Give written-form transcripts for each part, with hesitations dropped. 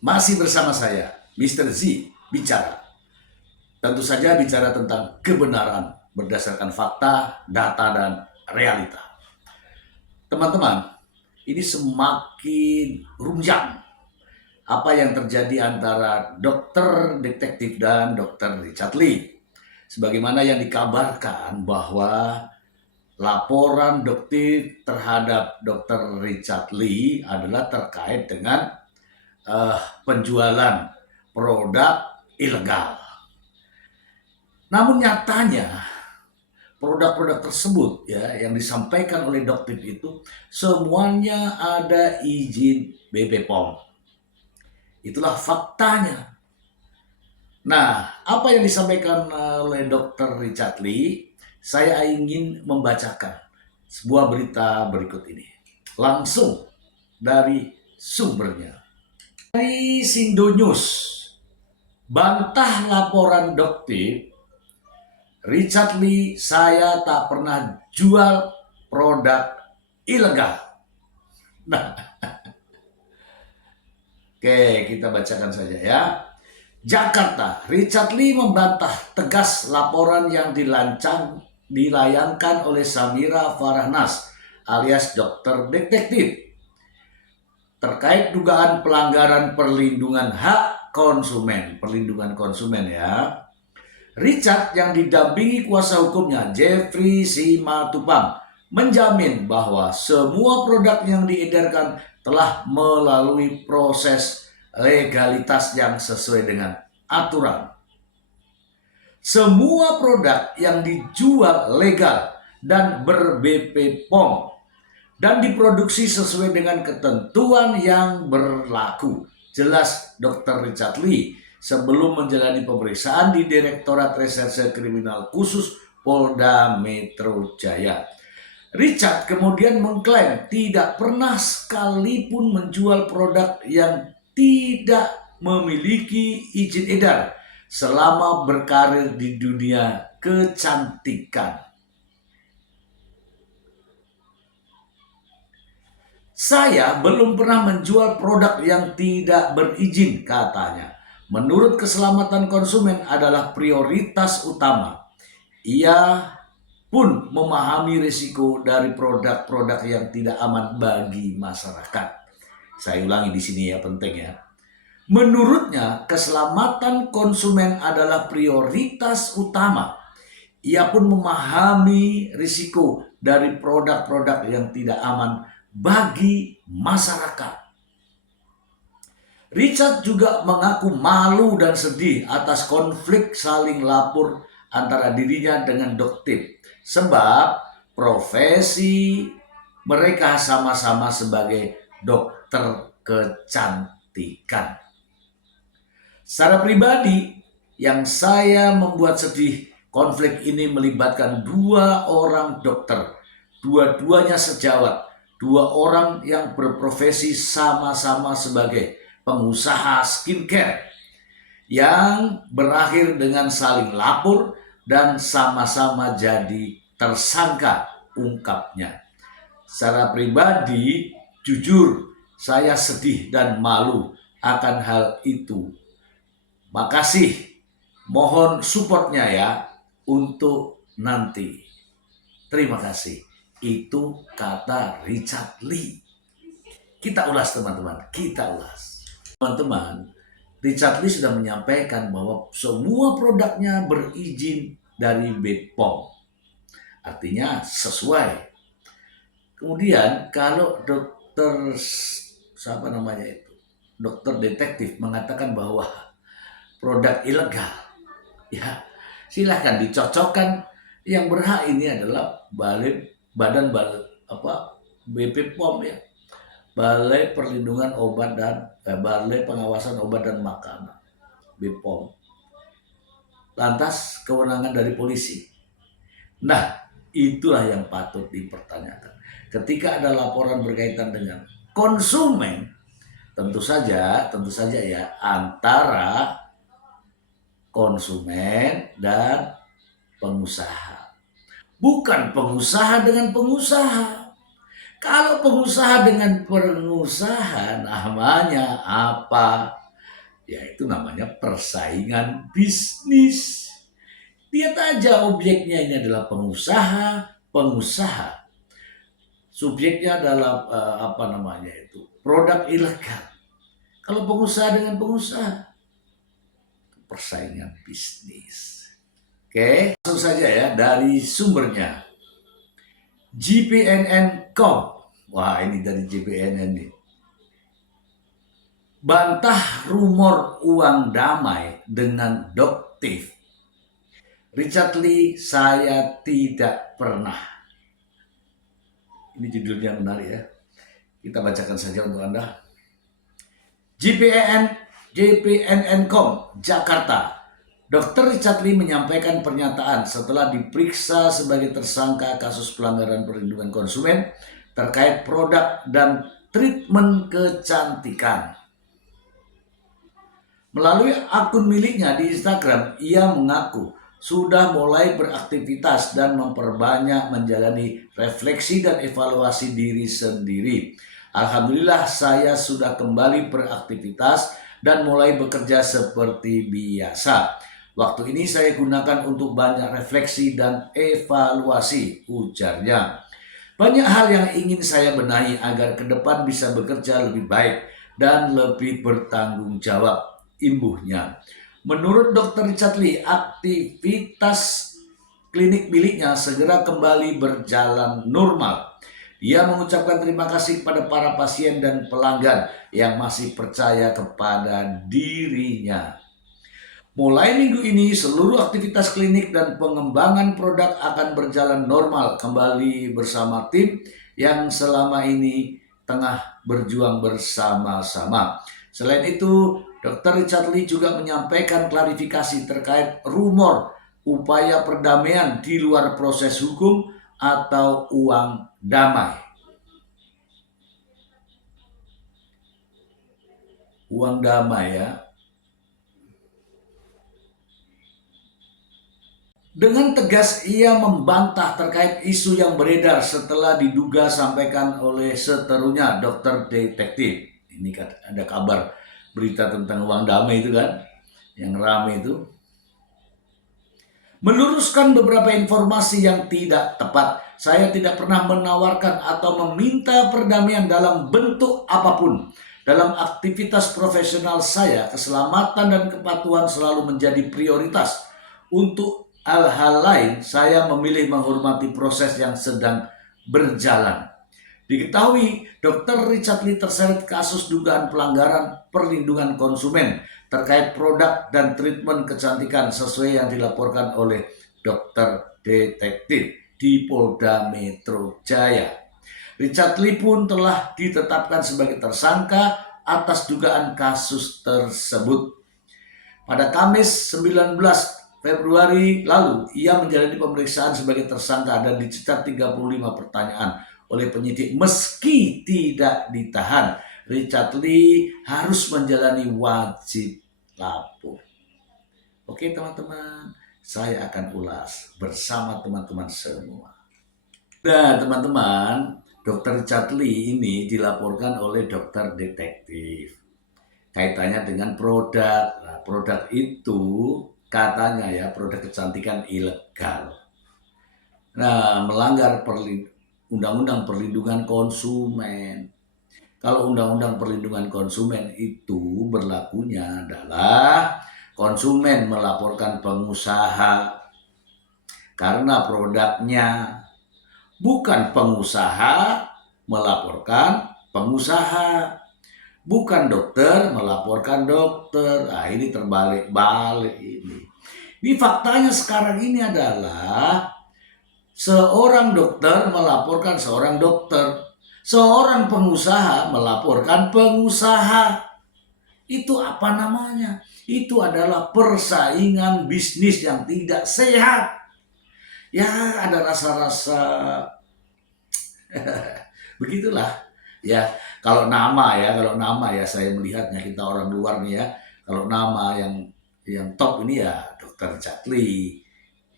Masih bersama saya, Mr. Z, bicara. Tentu saja bicara tentang kebenaran berdasarkan fakta, data, dan realita. Teman-teman, ini semakin rumjang apa yang terjadi antara dokter detektif dan dokter Richard Lee. Sebagaimana yang dikabarkan bahwa laporan dokter terhadap dokter Richard Lee adalah terkait dengan penjualan produk ilegal. Namun nyatanya produk-produk tersebut ya yang disampaikan oleh dokter itu semuanya ada izin BP POM. Itulah faktanya. Nah, apa yang disampaikan oleh Dr. Richard Lee, saya ingin membacakan sebuah berita berikut ini. Langsung dari sumbernya. Dari Sindo News, bantah laporan dokter Richard Lee, saya tak pernah jual produk ilegal. Nah, oke, kita bacakan saja ya. Jakarta, Richard Lee membantah tegas laporan yang dilayangkan oleh Samira Farahnas alias dokter detektif terkait dugaan pelanggaran perlindungan hak konsumen. Perlindungan konsumen ya. Richard yang didampingi kuasa hukumnya Jeffrey Simatupang menjamin bahwa semua produk yang diedarkan telah melalui proses legalitas yang sesuai dengan aturan. Semua produk yang dijual legal dan ber-BP POM dan diproduksi sesuai dengan ketentuan yang berlaku. Jelas Dr. Richard Lee sebelum menjalani pemeriksaan di Direktorat Reserse Kriminal Khusus Polda Metro Jaya. Richard kemudian mengklaim tidak pernah sekalipun menjual produk yang tidak memiliki izin edar selama berkarir di dunia kecantikan. Saya belum pernah menjual produk yang tidak berizin, katanya. Menurut keselamatan konsumen adalah prioritas utama. Ia pun memahami risiko dari produk-produk yang tidak aman bagi masyarakat. Saya ulangi di sini ya, penting ya. Menurutnya, keselamatan konsumen adalah prioritas utama. Ia pun memahami risiko dari produk-produk yang tidak aman bagi masyarakat. Richard juga mengaku malu dan sedih atas konflik saling lapor antara dirinya dengan dokter, sebab profesi mereka sama-sama sebagai dokter kecantikan. Secara pribadi, yang saya membuat sedih, konflik ini melibatkan dua orang dokter, dua-duanya sejawat, dua orang yang berprofesi sama-sama sebagai pengusaha skincare yang berakhir dengan saling lapor dan sama-sama jadi tersangka, ungkapnya. Secara pribadi, jujur, saya sedih dan malu akan hal itu. Makasih, mohon supportnya ya untuk nanti. Terima kasih. Itu kata Richard Lee. Kita ulas teman-teman, kita ulas. Teman-teman, Richard Lee sudah menyampaikan bahwa semua produknya berizin dari BPOM. Artinya sesuai. Kemudian kalau dokter siapa namanya itu, dokter detektif mengatakan bahwa produk ilegal, ya silahkan dicocokkan. Yang berhak ini adalah badan BP POM ya, Balai Perlindungan Obat dan Balai Pengawasan Obat dan Makanan, BPOM. Lantas kewenangan dari polisi. Nah, itulah yang patut dipertanyakan. Ketika ada laporan berkaitan dengan konsumen, tentu saja ya antara konsumen dan pengusaha. Bukan pengusaha dengan pengusaha. Kalau pengusaha dengan pengusaha namanya apa? Yaitu namanya persaingan bisnis. Lihat aja objeknya ini adalah pengusaha. Subjeknya adalah apa namanya itu, produk ilegal. Kalau pengusaha dengan pengusaha, persaingan bisnis. Oke, langsung saja ya dari sumbernya. GPNN.com. Wah, ini dari GPNN nih. Bantah rumor uang damai dengan doktif. Richard Lee, saya tidak pernah. Ini judulnya menarik ya. Kita bacakan saja untuk Anda. GPNN.com, Jakarta. Dr. Richard Lee menyampaikan pernyataan setelah diperiksa sebagai tersangka kasus pelanggaran perlindungan konsumen terkait produk dan treatment kecantikan. Melalui akun miliknya di Instagram, ia mengaku sudah mulai beraktivitas dan memperbanyak menjalani refleksi dan evaluasi diri sendiri. Alhamdulillah saya sudah kembali beraktivitas dan mulai bekerja seperti biasa. Waktu ini saya gunakan untuk banyak refleksi dan evaluasi, ujarnya. Banyak hal yang ingin saya benahi agar ke depan bisa bekerja lebih baik dan lebih bertanggung jawab, imbuhnya. Menurut Dr. Richard Lee, aktivitas klinik miliknya segera kembali berjalan normal. Ia mengucapkan terima kasih kepada para pasien dan pelanggan yang masih percaya kepada dirinya. Mulai minggu ini, seluruh aktivitas klinik dan pengembangan produk akan berjalan normal kembali bersama tim yang selama ini tengah berjuang bersama-sama. Selain itu, Dr. Richard Lee juga menyampaikan klarifikasi terkait rumor upaya perdamaian di luar proses hukum atau uang damai. Uang damai ya. Dengan tegas ia membantah terkait isu yang beredar setelah diduga sampaikan oleh seterunya dokter detektif. Ini ada kabar berita tentang uang damai itu kan, yang rame itu. Meluruskan beberapa informasi yang tidak tepat. Saya tidak pernah menawarkan atau meminta perdamaian dalam bentuk apapun. Dalam aktivitas profesional saya, keselamatan dan kepatuhan selalu menjadi prioritas. Untuk hal-hal lain, saya memilih menghormati proses yang sedang berjalan. Diketahui, Dr. Richard Lee terseret kasus dugaan pelanggaran perlindungan konsumen terkait produk dan treatment kecantikan sesuai yang dilaporkan oleh dokter detektif di Polda Metro Jaya. Richard Lee pun telah ditetapkan sebagai tersangka atas dugaan kasus tersebut. Pada Kamis 19 Februari lalu, ia menjalani pemeriksaan sebagai tersangka dan dicecar 35 pertanyaan oleh penyidik. Meski tidak ditahan, Richard Lee harus menjalani wajib lapor. Oke teman-teman, saya akan ulas bersama teman-teman semua. Nah teman-teman, Dr. Richard Lee ini dilaporkan oleh dokter detektif. Kaitannya dengan produk. Nah, produk itu katanya ya produk kecantikan ilegal. Nah, melanggar Undang-Undang Perlindungan Konsumen. Kalau Undang-Undang Perlindungan Konsumen itu berlakunya adalah konsumen melaporkan pengusaha karena produknya, bukan pengusaha melaporkan pengusaha. Bukan dokter melaporkan dokter. Nah, ini terbalik-balik ini. Ini faktanya sekarang ini adalah seorang dokter melaporkan seorang dokter. Seorang pengusaha melaporkan pengusaha. Itu apa namanya? Itu adalah persaingan bisnis yang tidak sehat. Ya, ada rasa-rasa begitulah. Ya, kalau nama ya saya melihatnya, kita orang luar nih ya. Kalau nama yang top ini ya Dokter Richard Lee,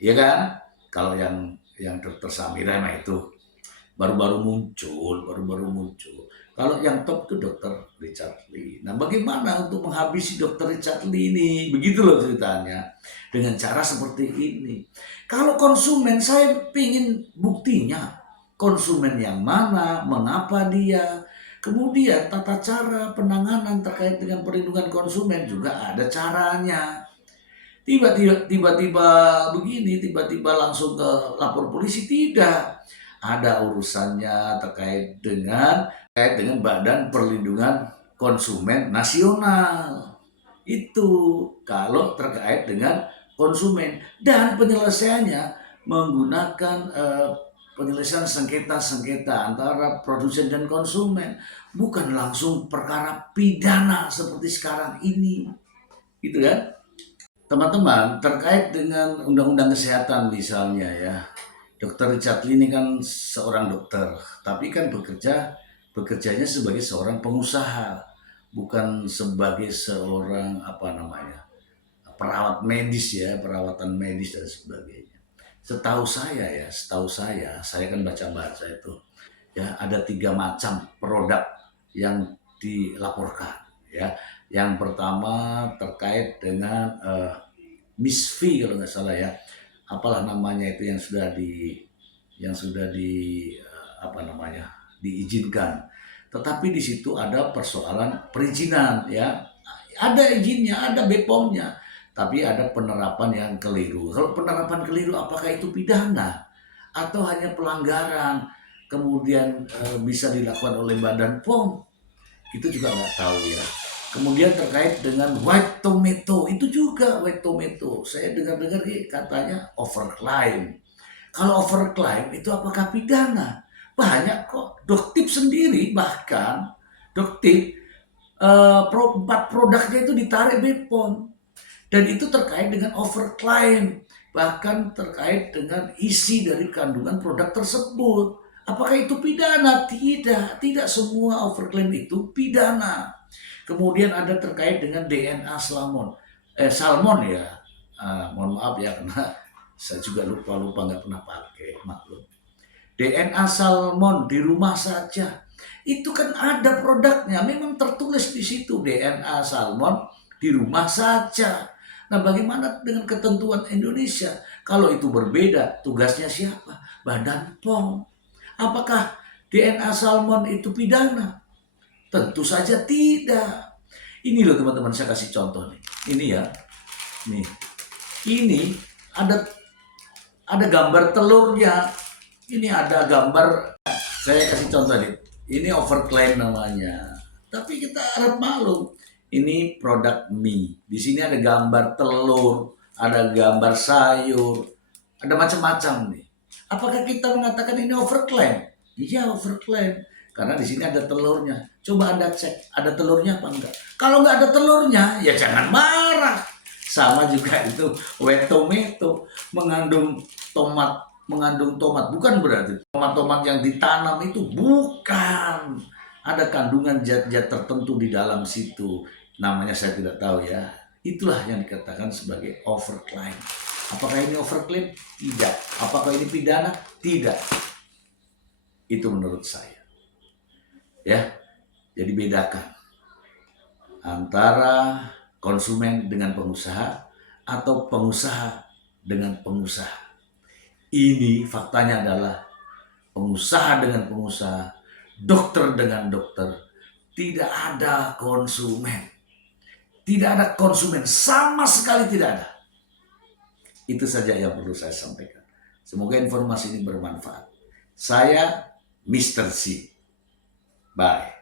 ya kan? Kalau yang Dokter Samira mah itu baru-baru muncul. Kalau yang top itu Dokter Richard Lee. Nah, bagaimana untuk menghabisi Dokter Richard Lee ini? Begitu loh ceritanya. Dengan cara seperti ini. Kalau konsumen, saya ingin buktinya. Konsumen yang mana, mengapa dia. Kemudian tata cara penanganan terkait dengan perlindungan konsumen juga ada caranya. Tiba-tiba begini, tiba-tiba langsung ke lapor polisi, tidak. Ada urusannya terkait dengan Badan Perlindungan Konsumen Nasional. Itu kalau terkait dengan konsumen, dan penyelesaiannya menggunakan penyelesaian sengketa-sengketa antara produsen dan konsumen, bukan langsung perkara pidana seperti sekarang ini. Gitu kan? Teman-teman, terkait dengan Undang-Undang Kesehatan misalnya ya, Dokter Richard Lee ini kan seorang dokter, tapi kan bekerjanya sebagai seorang pengusaha, bukan sebagai seorang perawat medis ya, perawatan medis dan sebagainya. Setahu saya kan baca-baca itu ya, ada 3 macam produk yang dilaporkan ya. Yang pertama terkait dengan Miss V kalau nggak salah ya, apalah namanya itu yang sudah diizinkan. Tetapi di situ ada persoalan perizinan ya, ada izinnya, ada BPOM-nya, tapi ada penerapan yang keliru. Kalau penerapan keliru, apakah itu pidana atau hanya pelanggaran kemudian bisa dilakukan oleh Badan POM? Itu juga nggak tahu ya. Kemudian terkait dengan white tomato, itu juga white tomato. Saya dengar-dengar katanya overclaim. Kalau overclaim itu apakah pidana? Banyak kok. Doktip sendiri bahkan, Doktip 4 produknya itu ditarik BPOM. Dan itu terkait dengan overclaim. Bahkan terkait dengan isi dari kandungan produk tersebut. Apakah itu pidana? Tidak. Tidak semua overclaim itu pidana. Kemudian ada terkait dengan DNA salmon ya. Mohon maaf ya, karena saya juga lupa nggak pernah pakai, maklum. DNA salmon di rumah saja, itu kan ada produknya, memang tertulis di situ DNA salmon di rumah saja. Nah, bagaimana dengan ketentuan Indonesia? Kalau itu berbeda, tugasnya siapa? Badan POM. Apakah DNA salmon itu pidana? Tentu saja tidak. Ini loh teman-teman, saya kasih contoh nih. Ini ya. Nih. Ini ada gambar telurnya. Ini ada gambar, saya kasih contoh nih. Ini overclaim namanya. Tapi kita harap maklum, ini produk mie. Di sini ada gambar telur, ada gambar sayur, ada macam-macam nih. Apakah kita mengatakan ini overclaim? Iya, overclaim. Karena di sini ada telurnya. Coba Anda cek, ada telurnya apa enggak? Kalau nggak ada telurnya, ya jangan marah. Sama juga itu white tomato, mengandung tomat, bukan berarti tomat yang ditanam itu, bukan. Ada kandungan zat-zat tertentu di dalam situ. Namanya saya tidak tahu ya. Itulah yang dikatakan sebagai overclaim. Apakah ini overclaim? Tidak. Apakah ini pidana? Tidak. Itu menurut saya. Ya, jadi bedakan antara konsumen dengan pengusaha atau pengusaha dengan pengusaha. Ini faktanya adalah pengusaha dengan pengusaha, dokter dengan dokter. Tidak ada konsumen. Tidak ada konsumen, sama sekali tidak ada. Itu saja yang perlu saya sampaikan. Semoga informasi ini bermanfaat. Saya Mr. C. Bye.